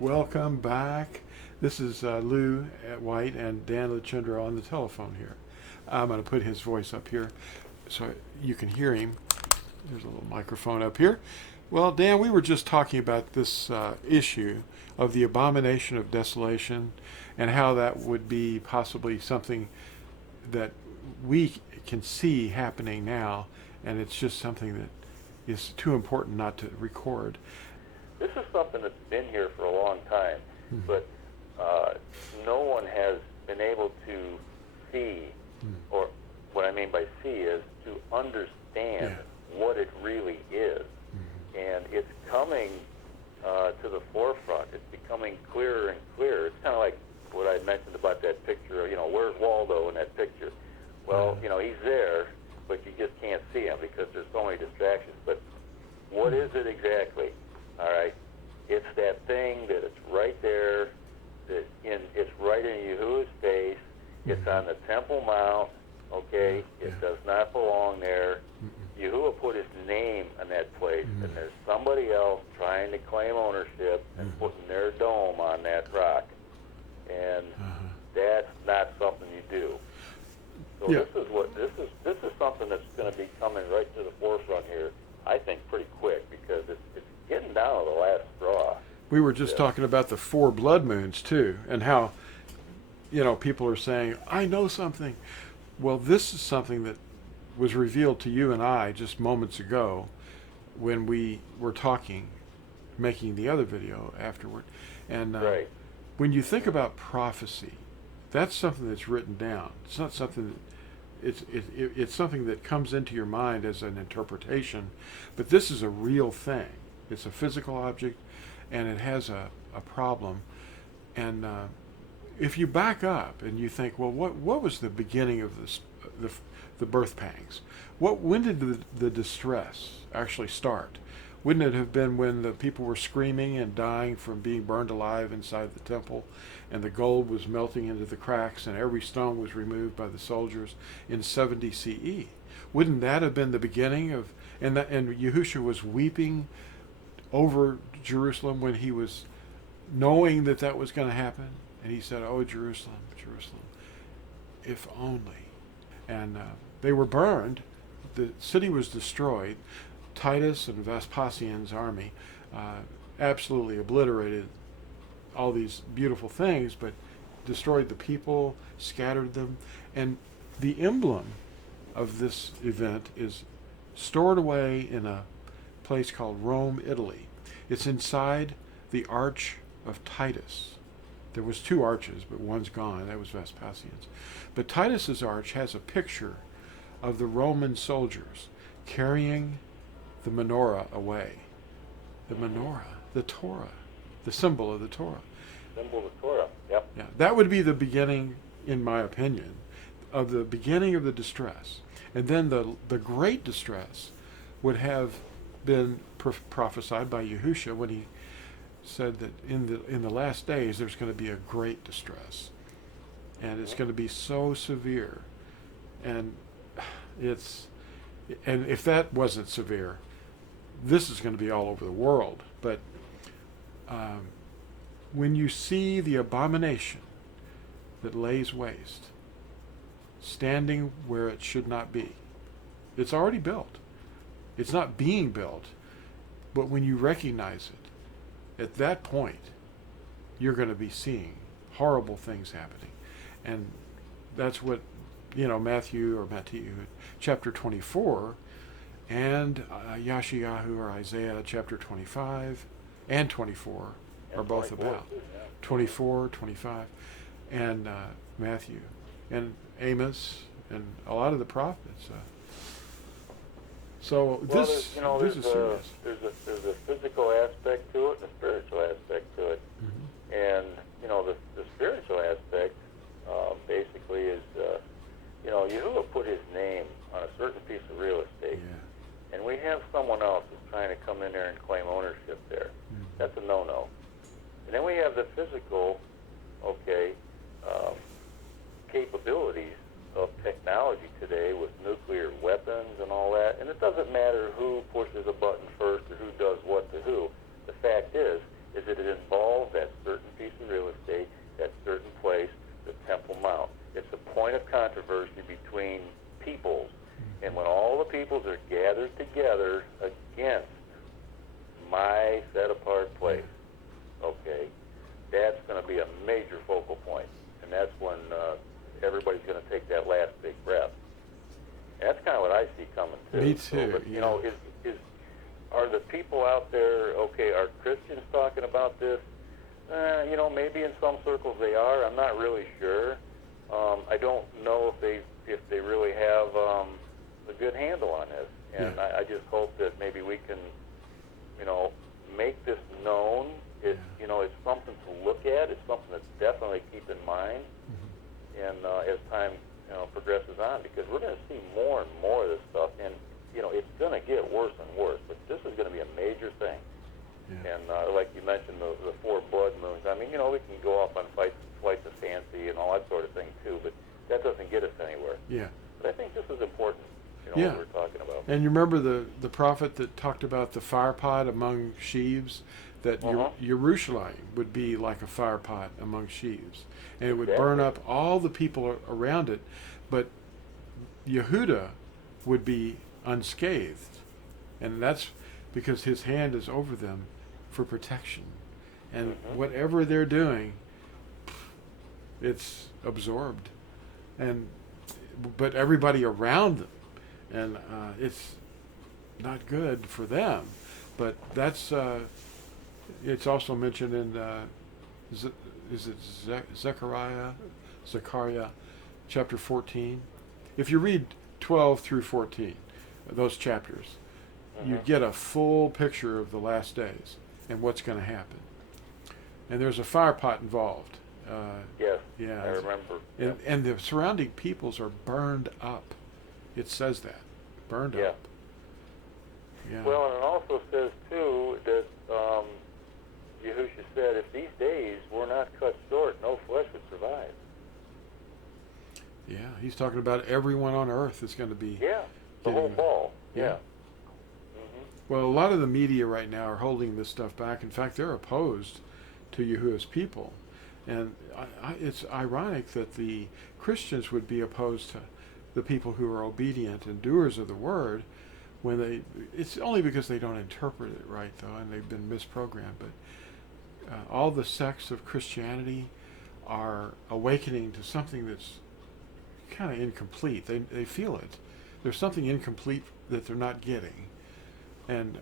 Welcome back. This is Lou at White and Dan Lachindra on the telephone here. I'm going to put his voice up here so you can hear him. There's a little microphone up here. Well, Dan, we were just talking about this issue of the abomination of desolation and how that would be possibly something that we can see happening now, and it's just something that is too important not to record. This is something that's been here for a long time, but no one has been able to see, or what I mean by see is to understand what it really is. And it's coming to the forefront. It's becoming clearer and clearer. It's kind of like what I mentioned about that picture, where's Waldo in that picture? Well, he's there, but you just can't see him because there's so many distractions. But what is it exactly? All right, it's that thing that it's right there, it's right in Yahusha's face. It's on the Temple Mount. Okay, it does not belong there. Yahuwah put his name on that place, and there's somebody else trying to claim ownership and putting their dome on that rock, and that's not something you do. So this is something that's going to be coming right to the forefront here. I think pretty quick because it's getting down to the last straw. We were just talking about the 4 blood moons too, and how people are saying, I know something. Well, this is something that was revealed to you and I just moments ago when we were talking, making the other video afterward. And when you think about prophecy, that's something that's written down. It's not something it's something that comes into your mind as an interpretation, but this is a real thing. It's a physical object, and it has a problem. And if you back up and you think, well, what was the beginning of this, the birth pangs? When did the distress actually start? Wouldn't it have been when the people were screaming and dying from being burned alive inside the temple, and the gold was melting into the cracks, and every stone was removed by the soldiers in 70 CE? Wouldn't that have been the beginning of, and Yahusha was weeping over Jerusalem when he was knowing that was going to happen, and he said, "Oh, Jerusalem, Jerusalem, if only." And they were burned. The city was destroyed. Titus and Vespasian's army absolutely obliterated all these beautiful things, but destroyed the people, scattered them. And the emblem of this event is stored away in a place called Rome, Italy. It's inside the Arch of Titus. There was 2 arches, but one's gone. That was Vespasian's. But Titus's arch has a picture of the Roman soldiers carrying the menorah away. The menorah, the Torah, the symbol of the Torah. Symbol of the Torah, yep. Yeah, that would be the beginning, in my opinion, of the beginning of the distress. And then the great distress would have been prophesied by Yahusha when he said that in the last days there's going to be a great distress, and it's going to be so severe, and if that wasn't severe, this is going to be all over the world. But when you see the abomination that lays waste standing where it should not be, it's already built. It's not being built, but when you recognize it, at that point, you're going to be seeing horrible things happening. And that's what, Matthew chapter 24 and Yashayahu or Isaiah chapter 25 and 24 are both about. 24, 25, and Matthew and Amos and a lot of the prophets. This is serious. There's a physical aspect to it and a spiritual aspect to it. And the spiritual aspect basically is Yahuwah put his name on a certain piece of real estate, and we have someone else who's trying to come in there and claim ownership there. That's a no-no. And then we have the physical capabilities of technology today with nuclear weapons and all that, and it doesn't matter who pushes a button first or who does what to who. The fact is that it involves that that's going to be a major focal point, and that's when everybody's going to take that last big breath. And that's kind of what I see coming too. Me too. But, yeah. you know, are the people out there, okay, are Christians talking about this? You know, maybe in some circles they are. I'm not really sure. I don't know if they really have a good handle on this. And Yeah. I just hope that maybe we can, you know, make this known. It's, you know, it's something to look at. It's something to definitely keep in mind. And as time, you know, progresses on, because we're going to see more and more of this stuff. And, you know, it's going to get worse and worse. But this is going to be a major thing. Yeah. And like you mentioned, the 4 blood moons. I mean, you know, we can go off on flights of fancy and all that sort of thing too, but that doesn't get us anywhere. Yeah. But I think this is important, you know, Yeah. what we're talking about. And you remember the prophet that talked about the fire pot among sheaves, that Jerusalem would be like a fire pot among sheaves, and it would burn up all the people around it, but Yehuda would be unscathed, and that's because his hand is over them for protection, and whatever they're doing, it's absorbed, but everybody around them, and it's not good for them. But that's it's also mentioned in is it Zechariah chapter 14. If you read 12 through 14, those chapters, you get a full picture of the last days and what's going to happen. And there's a fire pot involved. Yes, yeah, I remember. And the surrounding peoples are burned up. It says that, burned up. Yeah. Well, and it also says too that Yahusha said, if these days were not cut short, no flesh would survive. Yeah, he's talking about everyone on earth is going to be. Yeah, the whole ball. Yeah. Well, a lot of the media right now are holding this stuff back. In fact, they're opposed to Yahuwah's people. And it's ironic that the Christians would be opposed to the people who are obedient and doers of the word, when it's only because they don't interpret it right, though, and they've been misprogrammed. But all the sects of Christianity are awakening to something that's kind of incomplete. They feel it. There's something incomplete that they're not getting. And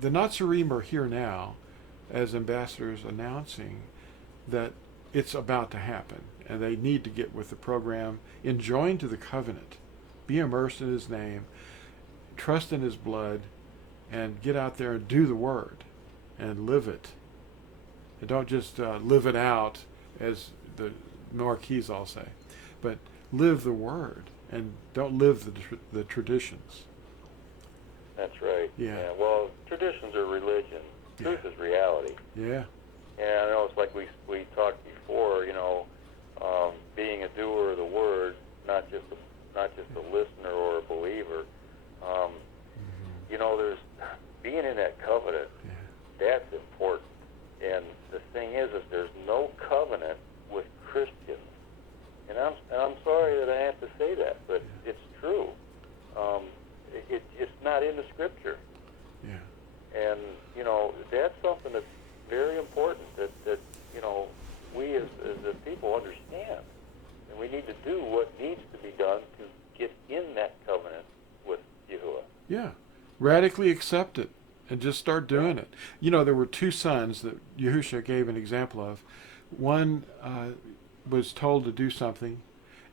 the Natsarim are here now as ambassadors announcing that it's about to happen, and they need to get with the program, enjoin to the covenant, be immersed in his name, trust in his blood, and get out there and do the word and live it. And don't just live it out, as the Norkeys all say, but live the word and don't live the traditions. That's right. Yeah. Well, traditions are religion. Truth is reality. Yeah. And I know it's like we talked before, you know, being a doer of the word, not just a listener or a believer. You know, there's being in that covenant. That's important. And the thing is there's no covenant with Christians. And I'm sorry that I have to say that, but it's true. It's not in the scripture. Yeah. And, you know, that's something that's very important that you know, we as the people understand. And we need to do what needs to be done to get in that covenant with Yahuwah. Yeah. Radically accept it and just start doing it. You know, there were 2 sons that Yahusha gave an example of. One was told to do something,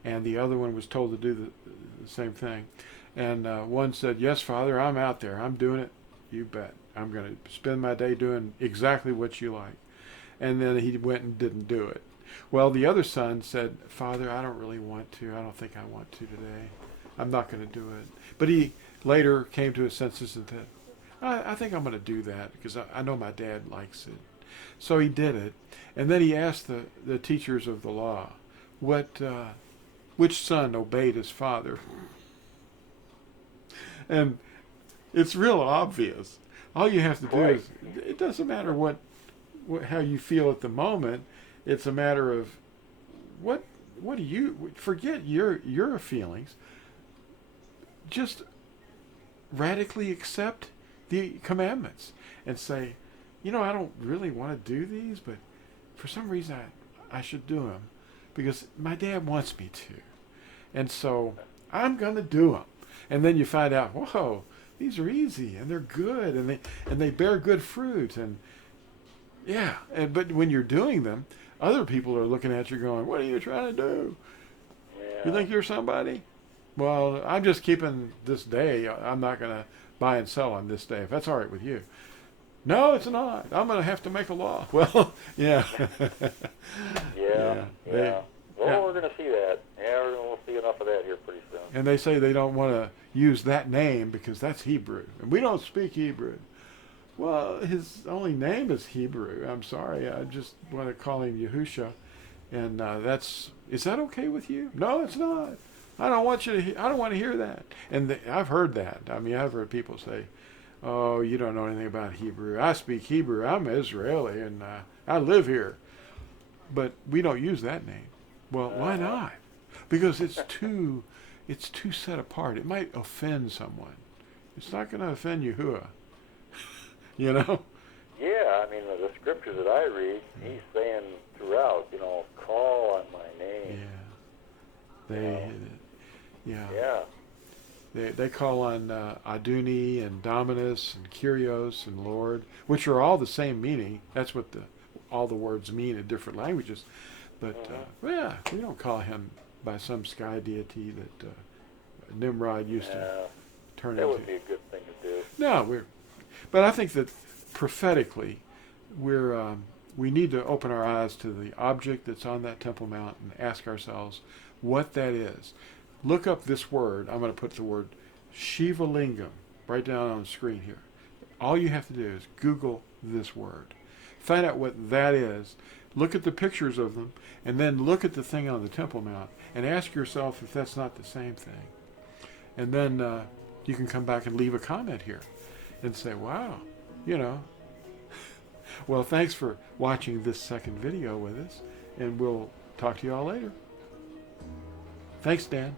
and the other one was told to do the same thing. And one said, "Yes, Father, I'm out there. I'm doing it. You bet. I'm going to spend my day doing exactly what you like." And then he went and didn't do it. Well, the other son said, "Father, I don't really want to. I don't think I want to today. I'm not going to do it." But he later came to his senses and said, I think I'm going to do that because I know my dad likes it. So he did it. And then he asked the teachers of the law, which son obeyed his father? And it's real obvious. All you have to do is, it doesn't matter how you feel at the moment. It's a matter of what do you, forget your feelings. Just radically accept the commandments and say, I don't really want to do these, but for some reason I should do them because my dad wants me to. And so I'm going to do them. And then you find out, whoa, these are easy and they're good and they bear good fruit. And yeah, but when you're doing them, other people are looking at you going, what are you trying to do? Yeah. You think you're somebody? Well, I'm just keeping this day. I'm not going to buy and sell on this day, if that's all right with you. No, it's not. I'm going to have to make a law. Well, yeah. Yeah. Well, we're going to see that. Yeah, we'll see enough of that here pretty soon. And they say they don't want to use that name because that's Hebrew. And we don't speak Hebrew. Well, his only name is Hebrew. I'm sorry. I just want to call him Yahusha. And is that okay with you? No, it's not. I don't want to hear that. And I've heard that. I mean, I've heard people say, oh, you don't know anything about Hebrew. I speak Hebrew. I'm Israeli, and I live here. But we don't use that name. Well, why not? Because it's too set apart. It might offend someone. It's not going to offend Yahuwah. You know? Yeah, I mean, the scriptures that I read, he's saying throughout, call on my name. Yeah. They call on Aduni and Dominus and Kyrios and Lord, which are all the same meaning. That's what all the words mean in different languages. But we don't call him by some sky deity that Nimrod used to turn into. That would be a good thing to do. No, but I think that prophetically, we need to open our eyes to the object that's on that Temple Mount and ask ourselves what that is. Look up this word. I'm going to put the word Shiva Lingam right down on the screen here. All you have to do is Google this word. Find out what that is. Look at the pictures of them, and then look at the thing on the Temple Mount and ask yourself if that's not the same thing. And then you can come back and leave a comment here and say, wow, Well, thanks for watching this second video with us, and we'll talk to you all later. Thanks, Dan.